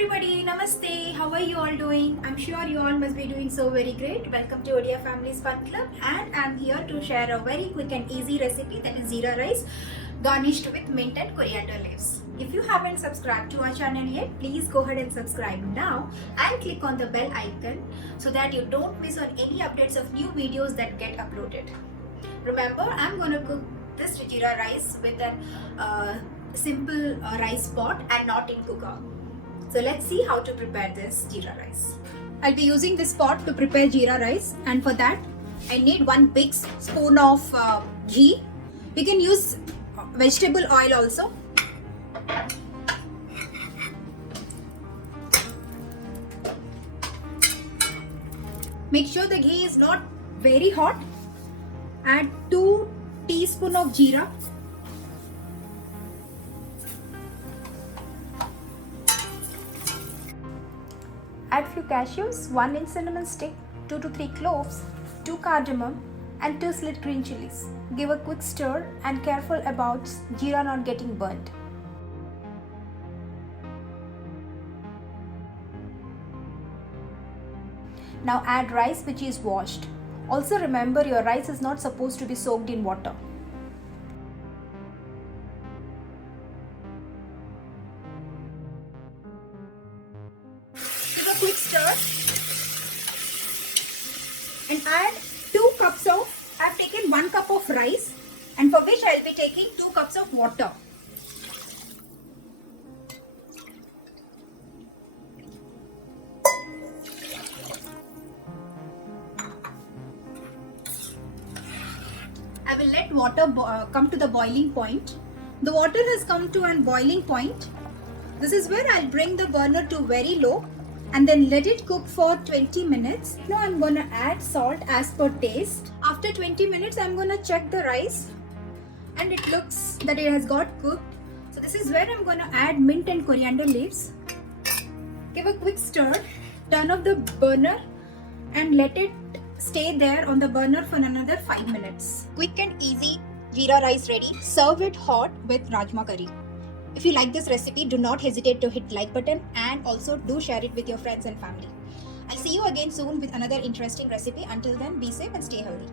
everybody, Namaste. How are you all doing? I'm sure you all must be doing so very great. Welcome to Odia Family's Fun Club, and I'm here to share a very quick and easy recipe, that is jeera rice garnished with mint and coriander leaves. If you haven't subscribed to our channel yet, please go ahead and subscribe now and click on the bell icon so that you don't miss on any updates of new videos that get uploaded. Remember, I'm going to cook this jeera rice with a simple rice pot and not in cooker. So let's see how to prepare this jeera rice. I'll be using this pot to prepare jeera rice, and for that I need one big spoon of ghee. We can use vegetable oil also. Make sure the ghee is not very hot. Add 2 teaspoons of jeera. Add few cashews, 1 inch cinnamon stick, 2 to 3 cloves, 2 cardamom and 2 slit green chilies. Give a quick stir and careful about jeera not getting burnt. Now add rice which is washed. Also remember, your rice is not supposed to be soaked in water. Give a quick stir and add 2 cups of, I have taken 1 cup of rice, and for which I will be taking 2 cups of water. I will let water come to the boiling point. The water has come to an boiling point. This is where I'll bring the burner to very low and then let it cook for 20 minutes. Now I'm gonna add salt as per taste. After 20 minutes, I'm gonna check the rice and it looks that it has got cooked. So this is where I'm gonna add mint and coriander leaves. Give a quick stir, turn off the burner and let it stay there on the burner for another 5 minutes. Quick and easy jeera rice ready. Serve it hot with rajma curry. If you like this recipe, do not hesitate to hit like button and also do share it with your friends and family. I'll see you again soon with another interesting recipe. Until then, be safe and stay healthy.